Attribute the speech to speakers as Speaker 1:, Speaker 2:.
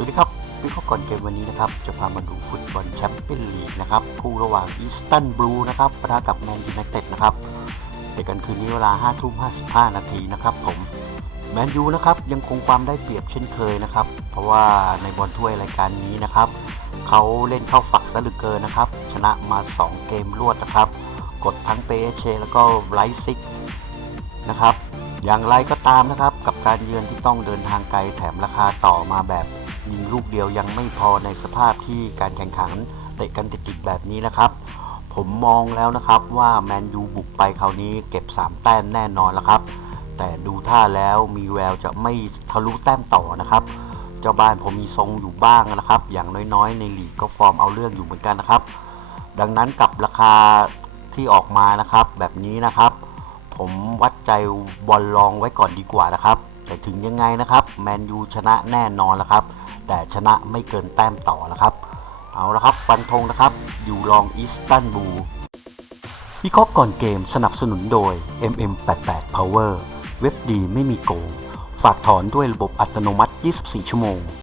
Speaker 1: วัสดีครับวิเคราะห์ก่อนเกมวันนี้นะครับ จะพามาดูฟุตบอลแชมเปี้ยนลีกนะครับคู่ระหว่างอีสตันบลูนะครับปะทะกับแมนยูไนเต็ดนะครับเตะกันคืนนี้เวลา5ทุ่ม55 นาทีนะครับผมแมนยูนะครับยังคงความได้เปรียบเช่นเคยนะครับ เพราะว่าในบอลถ้วยรายการนี้นะครับเขาเล่นเข้าฝักซะเหลือเกินนะครับ ชนะมา 2 เกมรวดนะครับ กดทั้งเปเชแล้วก็ไลซิกนะครับอย่างไรก็ตามนะครับ กับการเยือนที่ต้องเดินทางไกลแถมราคาต่อมาแบบ ยิงลูกเดียวยังไม่พอในสภาพที่การแข่งขันเตะกันติดๆแบบนี้นะครับ ผมมองแล้วนะครับว่าแมนยูบุกไปคราวนี้เก็บ 3 แต้มแน่นอนแล้วครับ แต่ดูท่าแล้วมีแววจะไม่ทะลุแต้มต่อนะครับ เจ้าบ้านผมมีทรงอยู่บ้างนะครับ อย่างน้อยๆ ในลีกก็ฟอร์มเอาเรื่องอยู่เหมือนกันนะครับ ดังนั้นกับราคาที่ออกมานะครับแบบนี้นะครับ ผมวัดใจบอลลองไว้ก่อนดีกว่านะครับ แต่ถึงยังไงนะครับแมนยูชนะแน่นอนแล้วครับ แต่ชนะไม่เกินแต้มต่อแล้วครับ เอาละครับฟันธงนะครับอยู่ลองอีสตันบูลวิเคราะห์ก่อนเกมสนับสนุนโดย MM88 Power เว็บดีไม่มีโกง ฝากถอนด้วยระบบอัตโนมัติ 24 ชั่วโมง